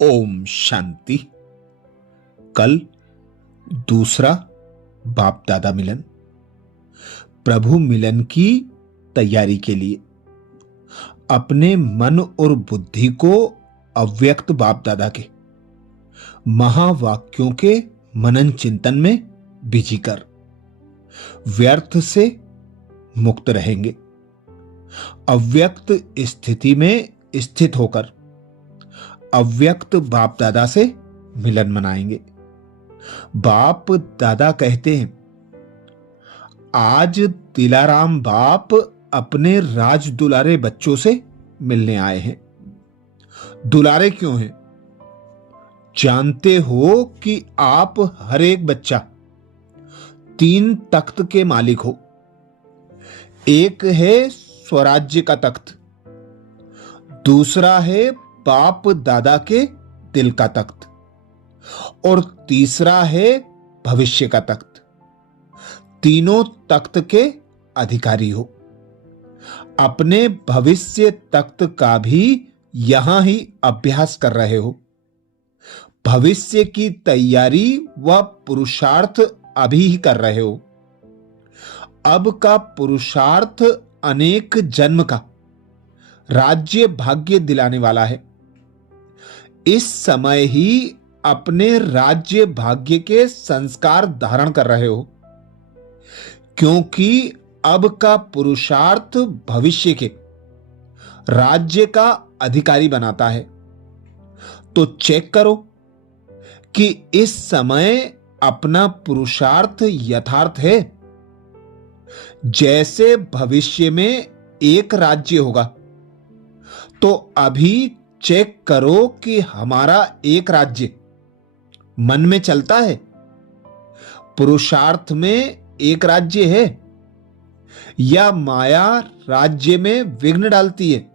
ओम शांति। कल दूसरा बाप दादा मिलन, प्रभु मिलन की तैयारी के लिए अपने मन और बुद्धि को अव्यक्त बाप दादा के महावाक्यों के मनन चिंतन में बिजी कर व्यर्थ से मुक्त रहेंगे। अव्यक्त स्थिति में स्थित होकर अव्यक्त बाप दादा से मिलन मनाएंगे। बाप दादा कहते हैं, आज दिलाराम बाप अपने राज दुलारे बच्चों से मिलने आए हैं। दुलारे क्यों हैं? जानते हो कि आप हर एक बच्चा 3 तख्त के मालिक हो। एक है स्वराज्य का तख्त, दूसरा है बाप दादा के दिल का तख्त, और तीसरा है भविष्य का तख्त। तीनों तख्त के अधिकारी हो। अपने भविष्य तख्त का भी यहां ही अभ्यास कर रहे हो। भविष्य की तैयारी व पुरुषार्थ अभी ही कर रहे हो। अब का पुरुषार्थ अनेक जन्म का राज्य भाग्य दिलाने वाला है। इस समय ही अपने राज्य भाग्य के संस्कार धारण कर रहे हो, क्योंकि अब का पुरुषार्थ भविष्य के राज्य का अधिकारी बनाता है। तो चेक करो कि इस समय अपना पुरुषार्थ यथार्थ है। जैसे भविष्य में एक राज्य होगा, तो अभी चेक करो कि हमारा एक राज्य मन में चलता है। पुरुषार्थ में एक राज्य है, या माया राज्य में विघ्न डालती है।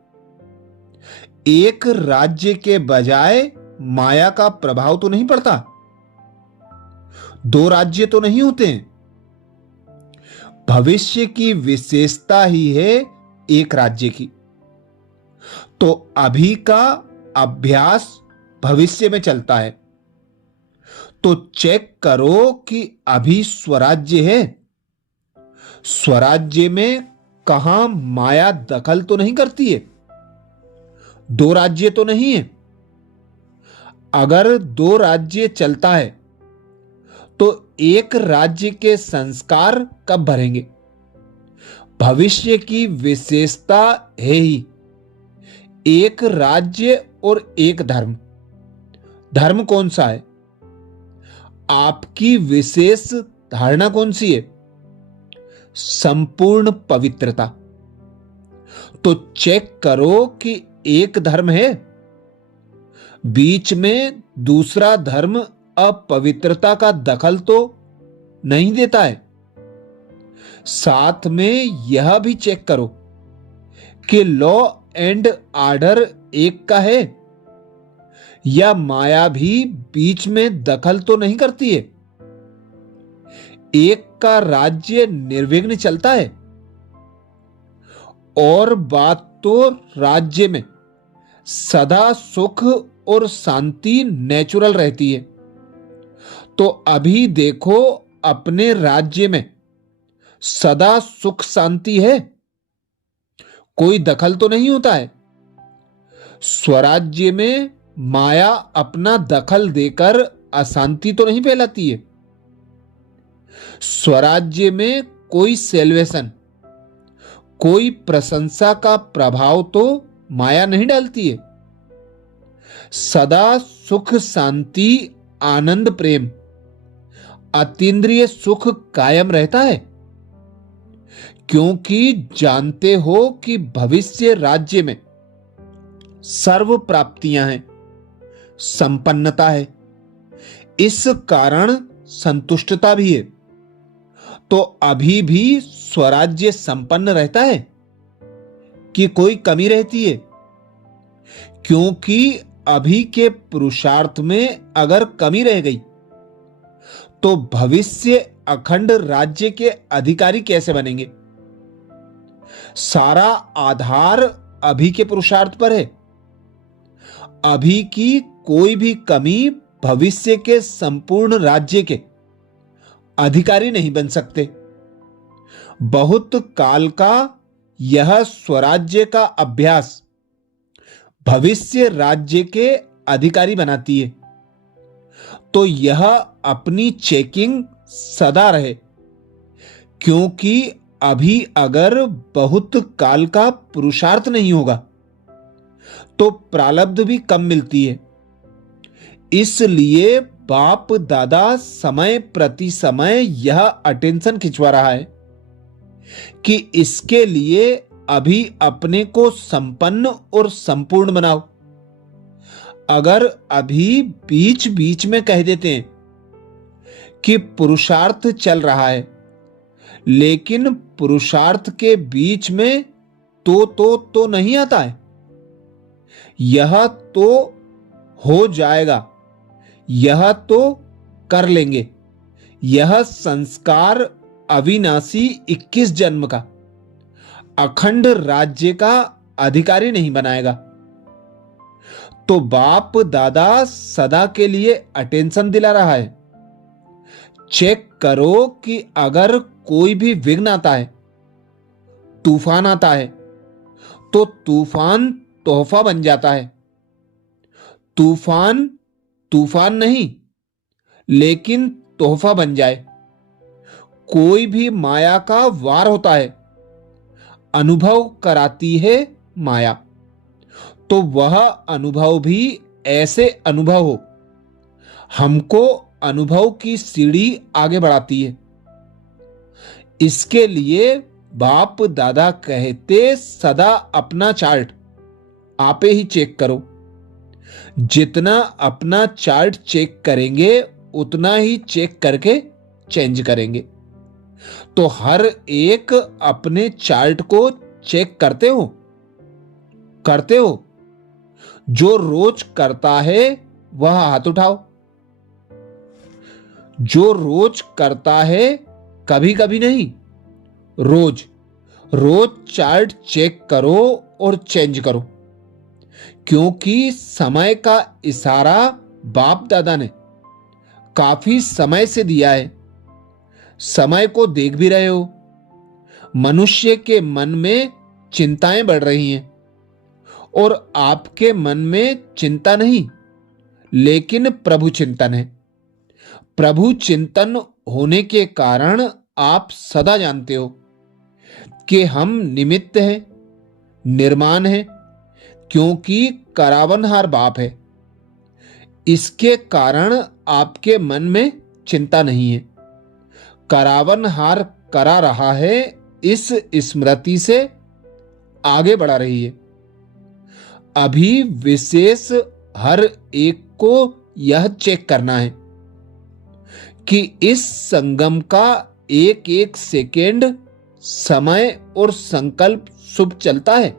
एक राज्य के बजाय माया का प्रभाव तो नहीं पड़ता। 2 राज्य तो नहीं होते हैं। भविष्य की विशेषता ही है एक राज्य की। तो अभी का अभ्यास भविष्य में चलता है। तो चेक करो कि अभी स्वराज्य है। स्वराज्य में कहां माया दखल तो नहीं करती है। 2 राज्य तो नहीं है। अगर 2 राज्य चलता है, तो एक राज्य के संस्कार कब भरेंगे? भविष्य की विशेषता है ही एक राज्य और एक धर्म। धर्म कौन सा है? आपकी विशेष धारणा कौन सी है? संपूर्ण पवित्रता। तो चेक करो कि एक धर्म है, बीच में दूसरा धर्म अपवित्रता का दखल तो नहीं देता है। साथ में यह भी चेक करो कि लॉ एंड ऑर्डर एक का है, या माया भी बीच में दखल तो नहीं करती है। एक का राज्य निर्विघ्न चलता है, और बात तो राज्य में सदा सुख और शांति नेचुरल रहती है। तो अभी देखो अपने राज्य में सदा सुख शांति है, कोई दखल तो नहीं होता है। स्वराज्य में माया अपना दखल देकर अशांति तो नहीं फैलाती है। स्वराज्य में कोई सेल्वेशन, कोई प्रशंसा का प्रभाव तो माया नहीं डालती है। सदा सुख शांति आनंद प्रेम अतीन्द्रिय सुख कायम रहता है, क्योंकि जानते हो कि भविष्य राज्य में सर्व प्राप्तियां हैं, संपन्नता है। इस कारण संतुष्टता भी है। तो अभी भी स्वराज्य संपन्न रहता है कि कोई कमी रहती है? क्योंकि अभी के पुरुषार्थ में अगर कमी रह गई, तो भविष्य अखंड राज्य के अधिकारी कैसे बनेंगे? सारा आधार अभी के पुरुषार्थ पर है। अभी की कोई भी कमी भविष्य के संपूर्ण राज्य के अधिकारी नहीं बन सकते। बहुत काल का यह स्वराज्य का अभ्यास भविष्य राज्य के अधिकारी बनाती है। तो यह अपनी चेकिंग सदा रहे, क्योंकि अभी अगर बहुत काल का पुरुषार्थ नहीं होगा तो प्रारब्ध भी कम मिलती है। इसलिए बाप दादा समय प्रति समय यह अटेंशन खिंचवा रहा है कि इसके लिए अभी अपने को संपन्न और संपूर्ण बनाओ। अगर अभी बीच बीच में कह देते हैं कि पुरुषार्थ चल रहा है, लेकिन पुरुषार्थ के बीच में तो नहीं आता है, यह तो हो जाएगा, यह तो कर लेंगे, यह संस्कार अविनाशी 21 जन्म का अखंड राज्य का अधिकारी नहीं बनाएगा। तो बाप दादा सदा के लिए अटेंशन दिला रहा है। चेक करो कि अगर कोई भी विघ्न आता है, तूफान आता है, तो तूफान तोहफा बन जाता है। तूफान तूफान नहीं, लेकिन तोहफा बन जाए। कोई भी माया का वार होता है, अनुभव कराती है माया, तो वह अनुभव भी ऐसे अनुभव हो, हमको अनुभव की सीढ़ी आगे बढ़ाती है। इसके लिए बाप दादा कहते सदा अपना चार्ट आपे ही चेक करो। जितना अपना चार्ट चेक करेंगे उतना ही चेक करके चेंज करेंगे। तो हर एक अपने चार्ट को चेक करते हो? जो रोज करता है वह हाथ उठाओ। जो रोज करता है, कभी कभी नहीं, रोज चार्ट चेक करो और चेंज करो। क्योंकि समय का इशारा बाप दादा ने काफी समय से दिया है। समय को देख भी रहे हो, मनुष्य के मन में चिंताएं बढ़ रही हैं, और आपके मन में चिंता नहीं, लेकिन प्रभु चिंतन है। प्रभु चिंतन होने के कारण आप सदा जानते हो कि हम निमित्त हैं, निर्माण है, क्योंकि करावनहार बाप है। इसके कारण आपके मन में चिंता नहीं है। करावनहार करा रहा है, इस स्मृति से आगे बढ़ा रही है। अभी विशेष हर एक को यह चेक करना है कि इस संगम का एक एक सेकेंड समय और संकल्प शुभ चलता है।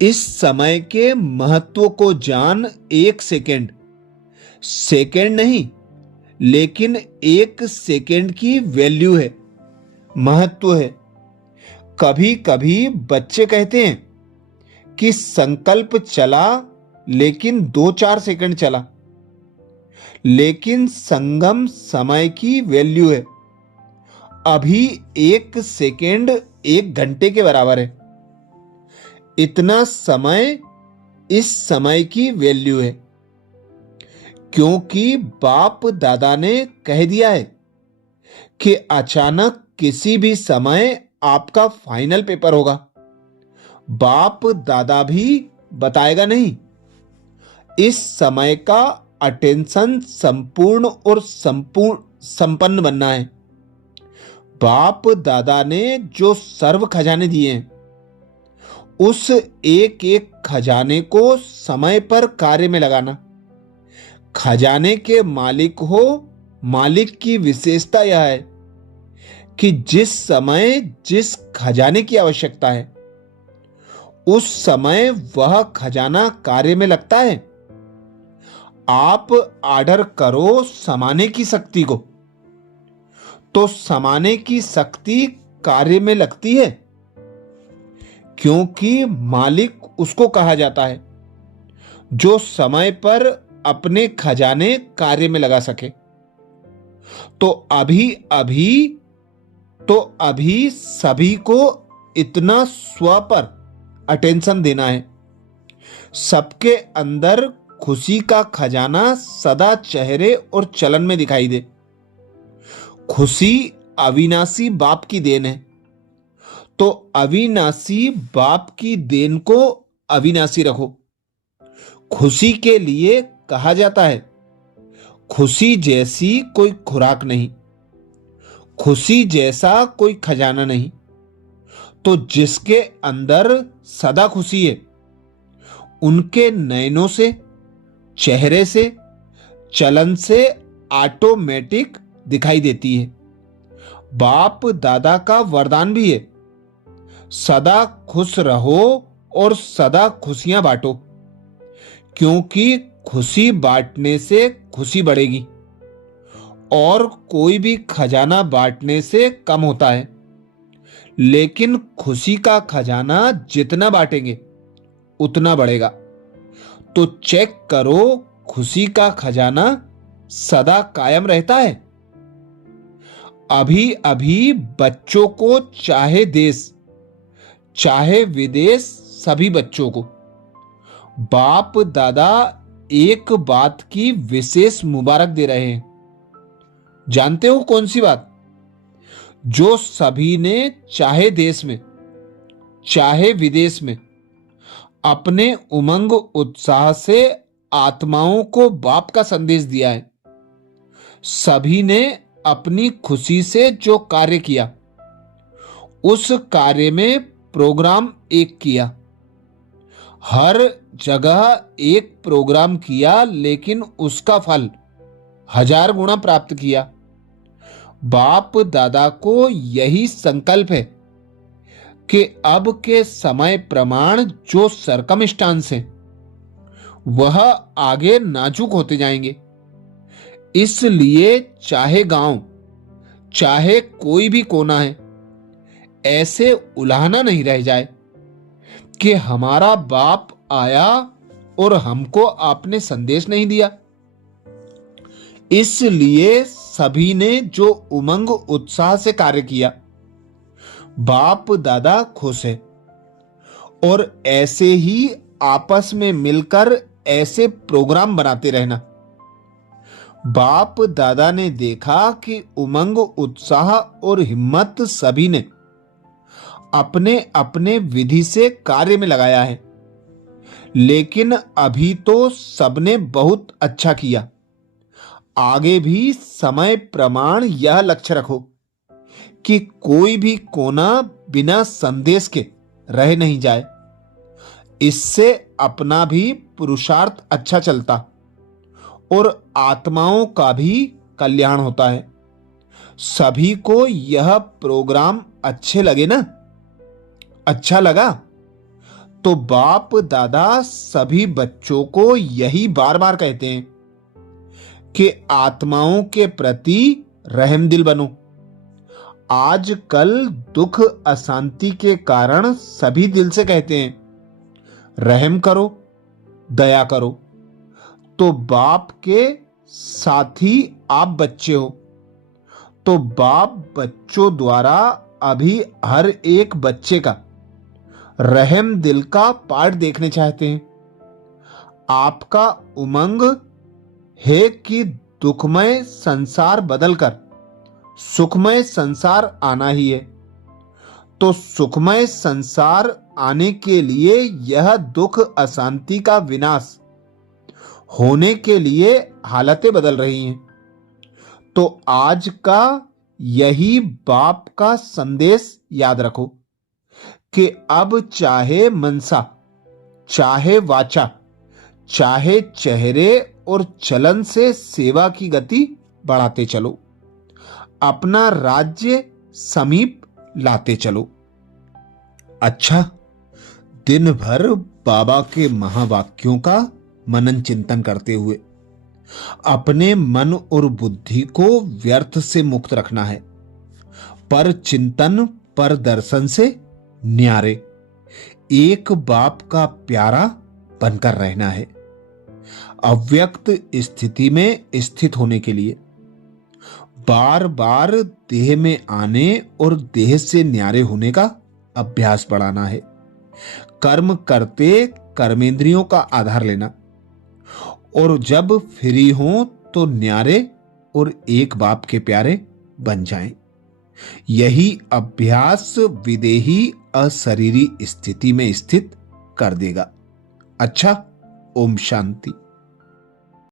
इस समय के महत्व को जान। एक सेकेंड नहीं, लेकिन एक सेकेंड की वैल्यू है, महत्व है। कभी कभी बच्चे कहते हैं कि संकल्प चला, लेकिन 2-4 सेकंड चला, लेकिन संगम समय की वैल्यू है। अभी 1 सेकेंड 1 घंटे के बराबर है। इतना समय इस समय की वैल्यू है, क्योंकि बाप दादा ने कह दिया है कि अचानक किसी भी समय आपका फाइनल पेपर होगा। बाप दादा भी बताएगा नहीं। इस समय का अटेंशन संपूर्ण और संपन्न बनना है। बाप दादा ने जो सर्व खजाने दिए हैं, उस एक एक खजाने को समय पर कार्य में लगाना। खजाने के मालिक हो, मालिक की विशेषता यह है कि जिस समय जिस खजाने की आवश्यकता है, उस समय वह खजाना कार्य में लगता है। आप ऑर्डर करो समाने की शक्ति को, तो समाने की शक्ति कार्य में लगती है, क्योंकि मालिक उसको कहा जाता है जो समय पर अपने खजाने कार्य में लगा सके। तो अभी अभी तो अभी सभी को इतना स्व पर अटेंशन देना है। सबके अंदर खुशी का खजाना सदा चेहरे और चलन में दिखाई दे। खुशी अविनाशी बाप की देन है, तो अविनाशी बाप की देन को अविनाशी रखो। खुशी के लिए कहा जाता है, खुशी जैसी कोई खुराक नहीं, खुशी जैसा कोई खजाना नहीं। तो जिसके अंदर सदा खुशी है, उनके नयनों से, चेहरे से, चलन से ऑटोमेटिक दिखाई देती है। बाप दादा का वरदान भी है, सदा खुश रहो और सदा खुशियां बांटो, क्योंकि खुशी बांटने से खुशी बढ़ेगी और कोई भी खजाना बांटने से कम होता है। लेकिन खुशी का खजाना जितना बांटेंगे उतना बढ़ेगा। तो चेक करो, खुशी का खजाना सदा कायम रहता है। अभी अभी बच्चों को, चाहे देश चाहे विदेश, सभी बच्चों को बाप दादा एक बात की विशेष मुबारक दे रहे हैं। जानते हो कौन सी बात? जो सभी ने, चाहे देश में चाहे विदेश में, अपने उमंग उत्साह से आत्माओं को बाप का संदेश दिया है। सभी ने अपनी खुशी से जो कार्य किया, उस कार्य में प्रोग्राम एक किया। हर जगह एक प्रोग्राम किया, लेकिन उसका फल 1000 गुना प्राप्त किया। बाप दादा को यही संकल्प है कि अब के समय प्रमाण जो सरकमस्टांस है, वह आगे नाजुक होते जाएंगे। इसलिए चाहे गांव, चाहे कोई भी कोना है, ऐसे उलाहना नहीं रह जाए कि हमारा बाप आया और हमको आपने संदेश नहीं दिया। इसलिए सभी ने जो उमंग उत्साह से कार्य किया, बाप दादा खुश है। और ऐसे ही आपस में मिलकर ऐसे प्रोग्राम बनाते रहना। बाप दादा ने देखा कि उमंग उत्साह और हिम्मत सभी ने अपने अपने विधि से कार्य में लगाया है, लेकिन अभी तो सबने बहुत अच्छा किया। आगे भी समय प्रमाण यह लक्ष्य रखो कि कोई भी कोना बिना संदेश के रह नहीं जाए। इससे अपना भी पुरुषार्थ अच्छा चलता और आत्माओं का भी कल्याण होता है। सभी को यह प्रोग्राम अच्छे लगे ना? अच्छा लगा तो बाप दादा सभी बच्चों को यही बार बार कहते हैं कि आत्माओं के प्रति रहमदिल बनो। आजकल दुख अशांति के कारण सभी दिल से कहते हैं, रहम करो, दया करो। तो बाप के साथी आप बच्चे हो, तो बाप बच्चों द्वारा अभी हर एक बच्चे का रहम दिल का पाठ देखने चाहते हैं। आपका उमंग है कि दुखमय संसार बदलकर सुखमय संसार आना ही है। तो सुखमय संसार आने के लिए यह दुख अशांति का विनाश होने के लिए हालतें बदल रही हैं। तो आज का यही बाप का संदेश याद रखो कि अब चाहे मनसा, चाहे वाचा, चाहे चेहरे और चलन से सेवा की गति बढ़ाते चलो, अपना राज्य समीप लाते चलो। अच्छा, दिन भर बाबा के महावाक्यों का मनन चिंतन करते हुए अपने मन और बुद्धि को व्यर्थ से मुक्त रखना है। पर चिंतन, पर दर्शन से न्यारे एक बाप का प्यारा बनकर रहना है। अव्यक्त स्थिति में स्थित होने के लिए बार बार देह में आने और देह से न्यारे होने का अभ्यास बढ़ाना है। कर्म करते कर्मेंद्रियों का आधार लेना, और जब फ्री हो तो न्यारे और एक बाप के प्यारे बन जाएं। यही अभ्यास विदेही अशरीरी स्थिति में स्थित कर देगा। अच्छा, ओम शांति।